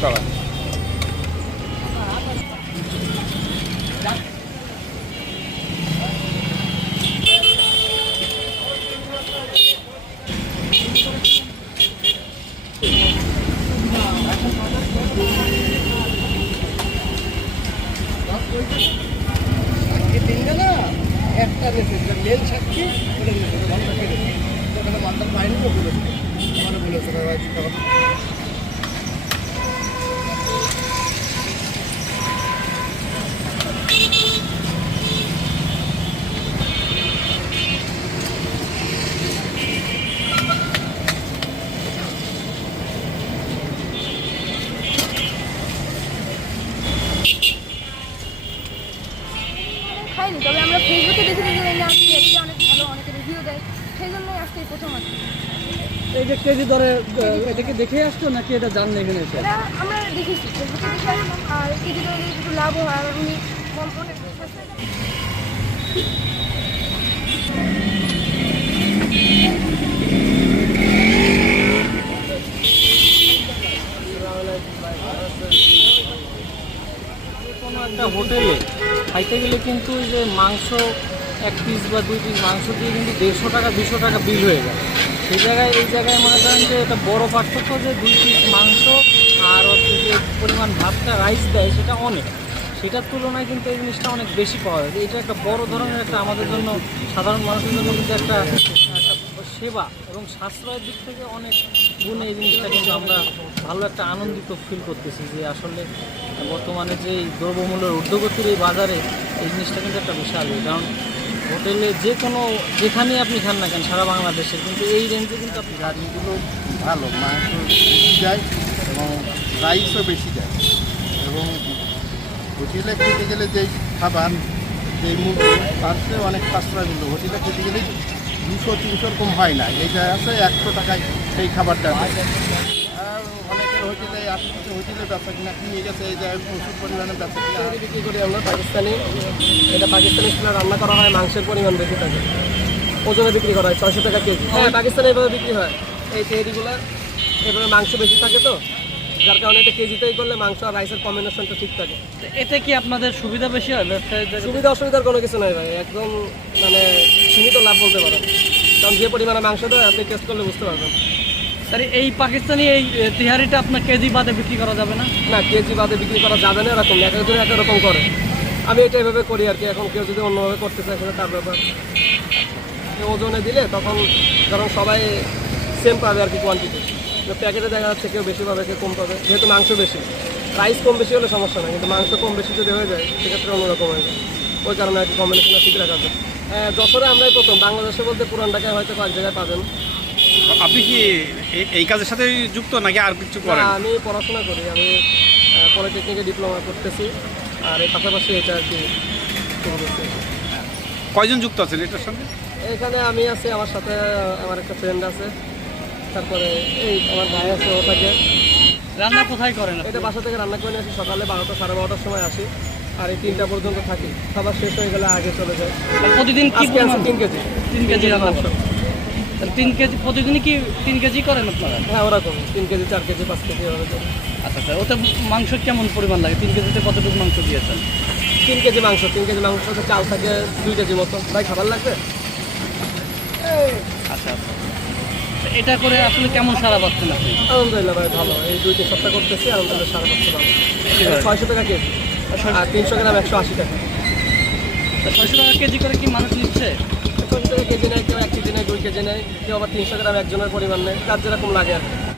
চলা একটা message mail সাক্ষী বলে দিয়েছে ঘণ্টা কেটে ওখানে মান্দার পাইনি আমার বলেছে খাইনি তবে আমরা ফেসবুকে দেখে দেখে জানি এটা অনেক ভালো অনেকে রিভিউ দেয়। সেই জন্যই আজকে প্রথম আসছি এই যে কেজি দরে এটাকে দেখে আসছো নাকি এটা জান এখানে এসে? আমরা দেখেছি ফেসবুকে দেখে আর কেজি ধরে একটু লাভ হয় আর উনি অনেক কোনো হোটেলে খাইতে গেলে কিন্তু যে মাংস এক পিস বা দুই পিস মাংস দিয়ে কিন্তু দেড়শো টাকা দুশো টাকা বিল হয়ে যায়। সেই জায়গায়, এই জায়গায় মনে করেন যে এটা বড় পার্থক্য যে দুই পিস মাংস আর হচ্ছে যে পরিমাণ ভাতটা রাইস দেয়, সেটা অনেক। সেটার তুলনায় কিন্তু এই জিনিসটা অনেক বেশি পাওয়া যায়। এটা একটা বড় ধরনের একটা আমাদের জন্য, সাধারণ মানুষের জন্য কিন্তু একটা সেবা এবং সাশ্রয়ের দিক থেকে অনেক গুণে এই জিনিসটা কিন্তু আমরা ভালো একটা আনন্দিত ফিল করতেছি যে আসলে বর্তমানে যে দ্রব্যমূল্যের ঊর্ধ্বগতির এই বাজারে এই জিনিসটা কিন্তু একটা বিশাল ইয়ে। কারণ হোটেলে যে কোনো যেখানেই আপনি খান না কেন, সারা বাংলাদেশে কিন্তু এই রেঞ্জে কিন্তু আপনি রাজনীতিগুলো ভালো, মাংস বেশি যায় এবং প্রাইসও বেশি যায়। এবং হোটেলে খেতে গেলে যেই খাবার, যেই মূল্য চেয়ে অনেক সাশ্রয় মূল্য। হোটেলে খেতে গেলে দুশো তিনশোর কম হয় না। এইটা আছে একশো টাকায় সেই খাবারটা দেয়। আর অনেকের হোটেলে ব্যবসা কিনা নিয়ে গেছে এই যে প্রচুর পরিমাণে ব্যবসা কিনা। বিক্রি করি আমরা পাকিস্তানি এটা পাকিস্তানি স্টাইলে রান্না করা হয় মাংসের পরিমাণ বেশি থাকে। ওজনে বিক্রি করা হয় ছয়শো টাকা কেজি। হ্যাঁ। পাকিস্তানে এভাবে বিক্রি হয়। এই তেহরিগুলো এভাবে মাংস বেশি থাকে তো যার কারণে এটা কেজিতেই করলে মাংস আর রাইসের কম্বিনেশনটা ঠিক থাকে। এতে কি আপনাদের সুবিধা বেশি হয় ব্যবসায়ীদের? সুবিধা অসুবিধার কোনো কিছু নাই ভাই একদম মানে সীমিত লাভ বলতে পারেন। কারণ যে পরিমাণে মাংস দেয় আপনি টেস্ট করলে বুঝতে পারবেন। স্যার এই পাকিস্তানি এই তিহারিটা আপনার কেজি বাদে বিক্রি করা যাবে না? না কেজি বাদে বিক্রি করা যাবে না এরকম এক একজন এক রকম করে। আমি এটা এভাবে করি আর কি। এখন কেউ যদি অন্যভাবে করতে চায় সেটা তার ব্যাপার। ওজনে দিলে তখন কারণ সবাই সেম পাবে আর কি কোয়ান্টিটি প্যাকেটে দেখা যাচ্ছে কেউ বেশি পাবে কেউ কম পাবে। যেহেতু মাংস বেশি। রাইস কম বেশি হলে সমস্যা না কিন্তু মাংস কম বেশি যদি হয়ে যায় সেক্ষেত্রে অন্যরকম হয়ে যায়। ওই কারণে আর কি কম্বিনেশনটা ঠিক রাখা যায় হ্যাঁ, যশোরে আমরাই প্রথম। বাংলাদেশে বলতে পুরান হয়তো কয়েক জায়গায় পাবেন। আপনি কি এই কাজের সাথে যুক্ত নাকি আর কিছু করেন? আমি পড়াশোনা করি আমি পলিটেকনিকে ডিপ্লোমা করতেছি আর এর পাশাপাশি এটা আর কি কয়জন যুক্ত আছেন এটার সঙ্গে এখানে আমি আছি আমার সাথে আমার একটা ফ্রেন্ড আছে তারপরে এই আমার ভাই আছে ও থাকে রান্না কোথায় করেন? এটা বাসা থেকে রান্না করে নিয়ে আসি সকালে বারোটা সাড়ে বারোটার সময় আসি আর এই তিনটা পর্যন্ত থাকি। খাবার শেষ হয়ে গেলে আগে চলে যায় প্রতিদিন তিন কেজি। তিন কেজি রান্না তিন কেজি প্রতিদিনই কি তিন কেজি করেন আপনারা? হ্যাঁ ওরকম। তিন কেজি চার কেজি পাঁচ কেজি করে। আচ্ছা স্যার ওতে মাংস কেমন পরিমাণ লাগে? তিন কেজিতে কতটুকু মাংস দিয়েছেন? তিন কেজি মাংস তিন কেজি মাংস চাল থাকে দুই কেজি মতো। ভাই খাবার লাগবে? আচ্ছা আচ্ছা। এটা করে আসলে কেমন সারা পাচ্ছেন আপনি? আলহামদুলিল্লাহ ভাই ভালো। এই দুই তিন সপ্তাহ করতেছি আলহামদুলিল্লাহ সারা পাঁচশো ভালো। ছয়শো টাকা কেজি। আর তিনশো গ্রাম একশো আশি টাকা। ছয়শো টাকা কেজি করে কি মানুষ নিচ্ছে? ছয়শো টাকা কেজি নেয় কেজি নেয় কেউ আবার তিনশো গ্রাম একজনের পরিমাণ নেয় তার যেরকম লাগে আর কি।